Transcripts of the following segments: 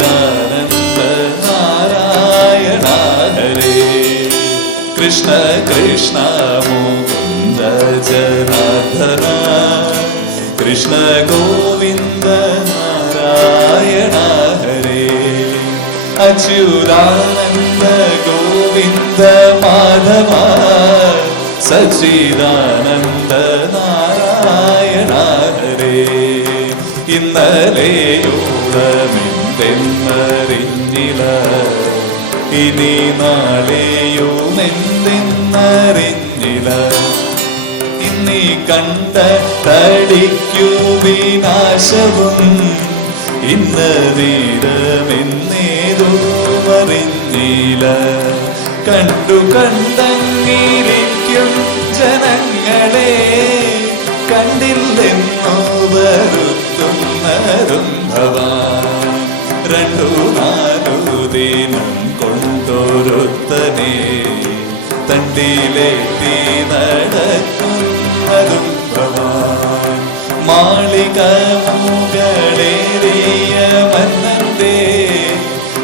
സച്ചിദാനന്ദ നാരായണ ഹരേ. കൃഷ്ണ കൃഷ്ണ മുകുന്ദ ജനാർദ്ദന കൃഷ്ണ ഗോവിന്ദ നാരായണ ഹരേ. അച്യുതാനന്ദ ഗോവിന്ദ മാധവ സച്ചിദാനന്ദ നാരായണ ഹരേ. ഇന്നലെയോളമെന്തെന്നറിഞ്ഞില്ല ഇനി നാളെയുമെന്തെന്നറിഞ്ഞില്ല. ഇന്നീ കണ്ട തടിക്കു വിനാശവും ഇന്ന് വീരമെന്നേതും അറിഞ്ഞില്ല. കണ്ടു കണ്ടങ്ങിരിക്കും ജനങ്ങളെ കണ്ടില്ലെന്നോ വരുത്തുന്നതും ഭവാൻ. 2-4 ദിനം കൊണ്ടൊരുത്തനെ തണ്ടിലേറ്റി നടക്കുന്നതും ഭവാൻ. മാളിക മുകളേറിയ മന്നന്റെ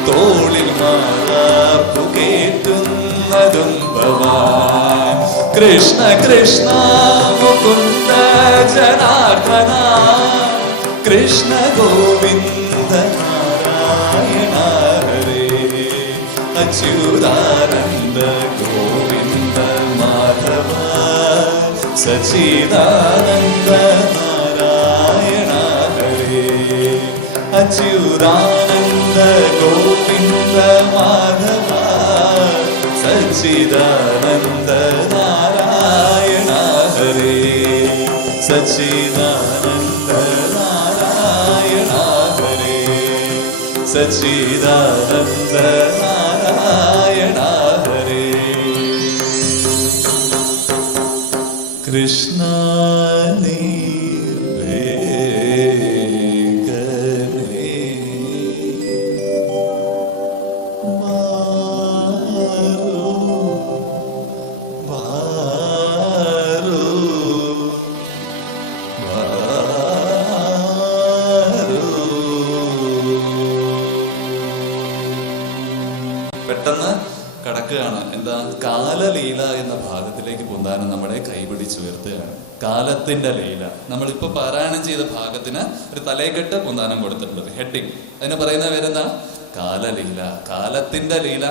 തോളിൽ മാറാപ്പു കേറ്റുന്നതും ഭവാൻ. കൃഷ്ണ കൃഷ്ണ മുകുന്ദ ജനാർദ്ദന കൃഷ്ണ ഗോവിന്ദ നാരായണ ഹരേ. അച്യുതാനന്ദ ഗോവിന്ദ മാധവ സച്ചിദാനന്ദ നാരായണ ഹരേ. അച്യുതാനന്ദ ഗോവിന്ദ മാധവ സച്ചിദാനന്ദ നാരായണ ഹരേ. സച്ചിദാനന്ദ നാരായണ ഹരേ. സച്ചിദാനന്ദ നാരായണ ഹരേ. കൃഷ്ണ പെട്ടെന്ന് കടക്കുകയാണ്. എന്താ കാലലീല എന്ന ഭാഗത്തിലേക്ക് പൊന്താനും നമ്മളെ കൈപിടിച്ചുയർത്തുകയാണ്. കാലത്തിന്റെ ലീല. നമ്മളിപ്പോ പാരായണം ചെയ്ത ഭാഗത്തിന് ഒരു തലയെക്കെട്ട് പൊന്താനം കൊടുത്തിട്ടുള്ളത്, ഹെഡിങ്. അതിന് പറയുന്ന പേരെന്താ? കാലലീല. കാലത്തിന്റെ ലീല,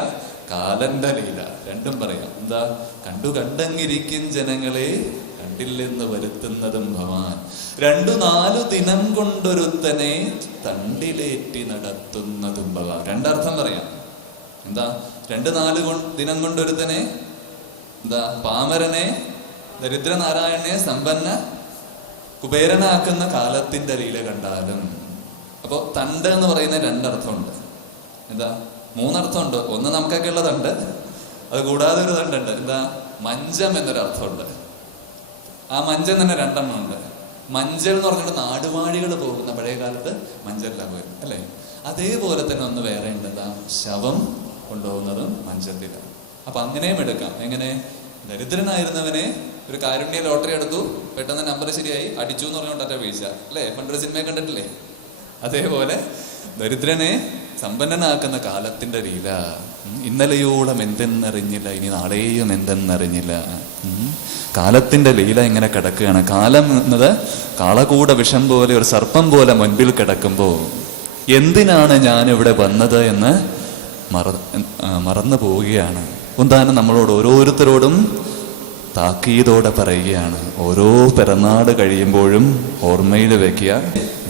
കാലന്റെ ലീല, രണ്ടും പറയാം. എന്താ? കണ്ടു കണ്ടങ്ങിരിക്കും ജനങ്ങളെ കണ്ടില്ലെന്ന് വരുത്തുന്നതും ഭവാൻ. 2-4 ദിനം കൊണ്ടൊരുത്തനെ തണ്ടിലേറ്റി നടത്തുന്നതും ഭവാൻ. രണ്ടർത്ഥം പറയാം. എന്താ? 2-4 ദിനം കൊണ്ടൊരുത്തനെ, എന്താ, പാമരനെ ദരിദ്രനാരായണനെ സമ്പന്ന കുബേരനാക്കുന്ന കാലത്തിന്റെ ലീല കണ്ടാലും. അപ്പൊ തണ്ട് എന്ന് പറയുന്ന 2 അർത്ഥമുണ്ട്. എന്താ? 3 അർത്ഥമുണ്ട്. ഒന്ന് നമുക്കൊക്കെ ഉള്ള തണ്ട്, അത് കൂടാതെ ഒരു തണ്ടുണ്ട്. എന്താ? മഞ്ചം എന്നൊരർത്ഥമുണ്ട്. ആ മഞ്ചം തന്നെ 2 എണ്ണം ഉണ്ട്. മഞ്ചൽ എന്ന് പറഞ്ഞിട്ട് നാടുവാഴികൾ പോകുന്ന പഴയ കാലത്ത് മഞ്ചലിലാണ് പോയിരുന്നു, അല്ലേ? അതേപോലെ തന്നെ ഒന്ന് വേറെ ഉണ്ട്. എന്താ? ശവം കൊണ്ടുപോകുന്നതും മഞ്ചത്തിലാണ്. അപ്പൊ അങ്ങനെയും എടുക്കാം. എങ്ങനെ? ദരിദ്രനായിരുന്നവനെ ഒരു കാരുണ്യ ലോട്ടറി എടുത്തു, പെട്ടെന്ന് നമ്പർ ശരിയായി, അടിച്ചു എന്ന് പറഞ്ഞുകൊണ്ടൊക്കെ വീഴ്ച, അല്ലേ? പണ്ടൊരു സിനിമയെ കണ്ടിട്ടില്ലേ? അതേപോലെ ദരിദ്രനെ സമ്പന്നനാക്കുന്ന കാലത്തിന്റെ ലീല. ഇന്നലെയോളം എന്തെന്നറിഞ്ഞില്ല, ഇനി നാളെയും എന്തെന്നറിഞ്ഞില്ല. കാലത്തിന്റെ ലീല ഇങ്ങനെ കിടക്കുകയാണ്. കാലം എന്നത് കാളകൂട വിഷം പോലെ, ഒരു സർപ്പം പോലെ മുൻപിൽ കിടക്കുമ്പോ എന്തിനാണ് ഞാനിവിടെ വന്നത് എന്ന് മറന്നു പോവുകയാണ്. എന്തായാലും നമ്മളോട് ഓരോരുത്തരോടും താക്കീതോടെ പറയുകയാണ്. ഓരോ പിറന്നാട് കഴിയുമ്പോഴും ഓർമ്മയിൽ വെക്കുക,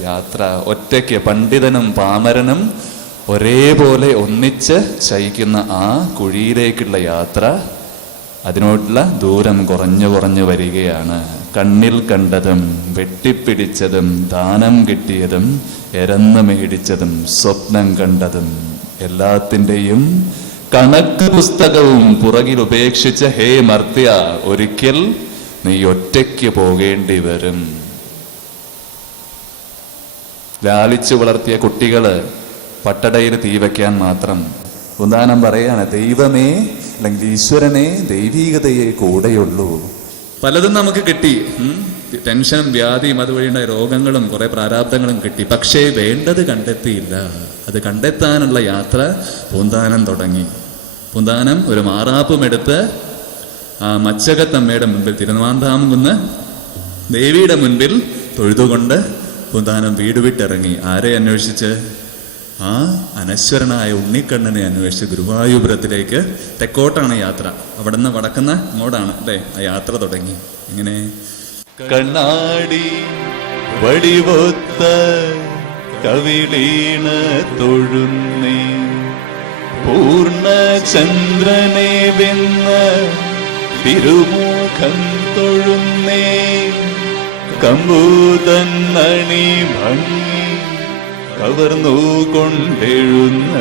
യാത്ര ഒറ്റയ്ക്ക് പണ്ഡിതനും പാമരനും ഒരേപോലെ ഒന്നിച്ച് ശയിക്കുന്ന ആ കുഴിയിലേക്കുള്ള യാത്ര, അതിനോടുള്ള ദൂരം കുറഞ്ഞു കുറഞ്ഞു വരികയാണ്. കണ്ണിൽ കണ്ടതും വെട്ടിപ്പിടിച്ചതും ദാനം കിട്ടിയതും എരന്ന് മേടിച്ചതും സ്വപ്നം കണ്ടതും എല്ലാത്തിൻ്റെയും കണക്ക് പുസ്തകവും പുറകിൽ ഉപേക്ഷിച്ച് ഹേ മർത്യ, ഒരിക്കൽ നീ ഒറ്റയ്ക്ക് പോകേണ്ടി വരും. ലാലിച്ചു വളർത്തിയ കുട്ടികള് പട്ടടയിൽ തീ വയ്ക്കാൻ മാത്രം. ഉദാഹരണം പറയാണ്, ദൈവമേ അല്ലെങ്കിൽ ഈശ്വരനെ, ദൈവീകതയെ കൂടെയുള്ളൂ. പലതും നമുക്ക് കിട്ടി, ടെൻഷനും വ്യാധിയും അതുവഴിയുണ്ടായ രോഗങ്ങളും കുറെ പ്രാരാബ്ദങ്ങളും കിട്ടി. പക്ഷേ വേണ്ടത് കണ്ടെത്തിയില്ല. അത് കണ്ടെത്താനുള്ള യാത്ര പൂന്താനം തുടങ്ങി. പൂന്താനം ഒരു മാറാപ്പും എടുത്ത് ആ മച്ചകത്തമ്മയുടെ മുൻപിൽ, തിരുമാന്താംകുന്ന് ദേവിയുടെ മുൻപിൽ തൊഴുതുകൊണ്ട് പൂന്താനം വീട് വിട്ടിറങ്ങി. ആരെ അന്വേഷിച്ച്? ആ അനശ്വരനായ ഉണ്ണിക്കണ്ണനെ അന്വേഷിച്ച് ഗുരുവായൂപുരത്തിലേക്ക്. തെക്കോട്ടാണ് യാത്ര, അവിടെ നിന്ന് വടക്കുന്ന അങ്ങോട്ടാണ് അല്ലേ ആ യാത്ര തുടങ്ങി. ഇങ്ങനെ കണ്ണാടി വടിവൊത്ത കവിളീണ തൊഴുന്നേ, പൂർണ്ണചന്ദ്രനെ വെന്ന തിരുമുഖം തൊഴുന്നേ, കമ്പൂതന്നണി ഭംഗി കവർന്നുകൊണ്ടെഴുന്ന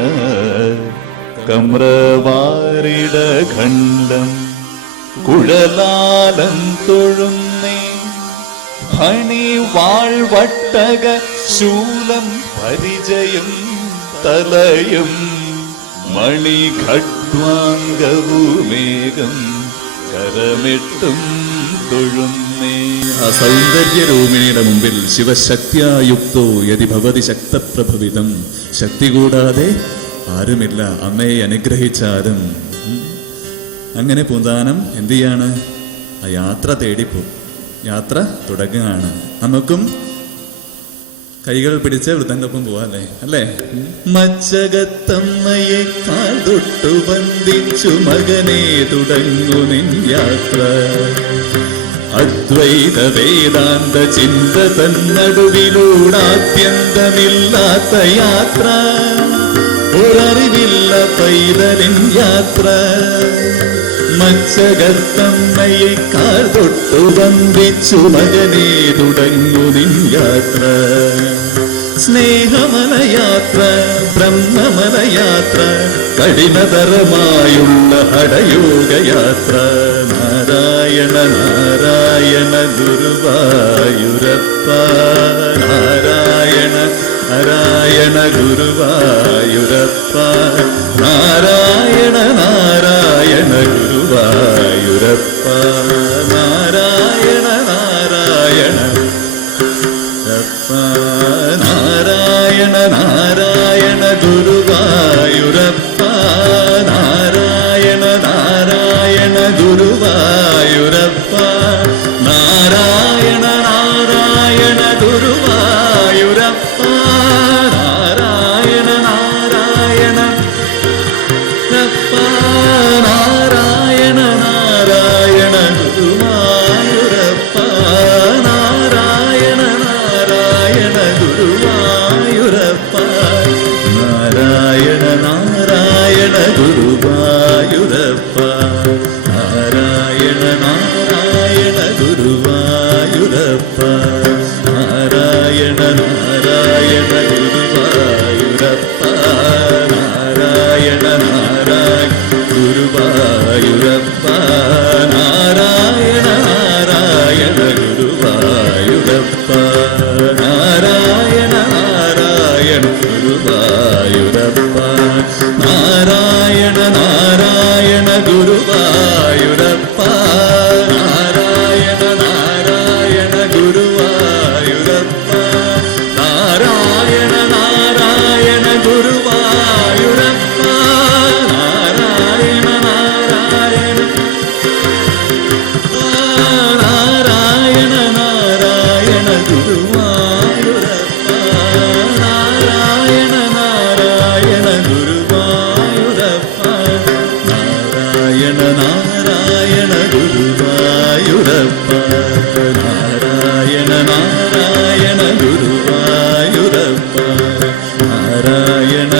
കമ്രവാരിട ഖണ്ഡം കുഴലാലം തൊഴുന്നേ, ഫണി വാൾവട്ടക ശൂലം പരിചയം തലയും മണിഖഡ്വാംഗവുമേകം കരമിട്ടും തൊഴുന്നേ. ആ സൗന്ദര്യരൂപിണിയുടെ മുമ്പിൽ ശിവശക്തിയായുക്തോ യതി ഭവതി ശക്തപ്രഭവിതം. ശക്തി കൂടാതെ ആരുമില്ല, അമ്മയെ അനുഗ്രഹിച്ചാലും. അങ്ങനെ പൂന്താനം എന്ത് ചെയ്യാണ്? ആ യാത്ര തേടിപ്പോ യാത്ര തുടങ്ങുകയാണ്. നമുക്കും കൈകൾ പിടിച്ച് വൃദ്ധൻ്റൊപ്പം പോവാല്ലേ, അല്ലേ? മച്ചകത്തമ്മയെ കാൽ തൊട്ടു വന്ദിച്ചു മകനെ തുടങ്ങു നിൻ യാത്ര, അദ്വൈത വേദാന്ത ചിന്ത തന്നടുവിലൂടാത്യന്തമില്ലാത്ത യാത്ര, ഒരറിവില്ല പൈതലിൻ യാത്ര. മച്ചകത്തമ്മയെ കാൽ തൊട്ടു വന്ദിച്ചു മകനെ തുടങ്ങു നിൻ യാത്ര, സ്നേഹമലയാത്ര, ബ്രഹ്മമലയാത്ര, കഠിനതരമായുള്ള ഹഠയോഗയാത്ര. നാരായണ നാരായണ ഗുരുവായൂരപ്പ, നാരായണ നാരായണ ഗുരുവായൂരപ്പ, നാരായണ നാരായണ ഗുരുവായൂരപ്പ, നാരായണ നാരായണ നാരായണ നാരായണ ഗുരുവായൂരപ്പ, നാരായണ നാരായണ ഗുരുവായൂരപ്പ, നാരായണ നാരായണ ഗുരുവായൂരപ്പ, നാരായണ നാരായണ നാരായണ നാരായണ ഗുരുവായൂരപ്പ, നാരായണ നാരായണ ഗുരുവായൂരപ്പ, നാരായണ നാരായണ ഗുരുവായൂരപ്പ, നാരായണ നാരായണ ഗുരുവായൂരപ്പ, നാരായണ നാരായണ ഗുരുവായൂരപ്പ, നാരായണ നാരായണ ഗുരുവായൂരപ്പ, നാരായണ നാരായണ ഗുരുവായൂരപ്പ, നാരായണ നാരായണ ഗുരുവായൂരപ്പ, നാരായണ നാരായണ ഗുരുവായൂരപ്പ, നാരായണ നാരായണ ഗുരുവായൂരപ്പ, നാരായണ നാരായണ ഗുരുവായൂരപ്പ, നാരായണ നാരായണ നാരായണ നാരായണ ഗുരുവായൂരപ്പ, നാരായണ നാരായണ ഗുരുവായൂരപ്പ, നാരായണ നാരായണ ഗുരുവായൂരപ്പ, നാരായണ നാരായണ ഗുരുവായൂരപ്പ, നാരായണ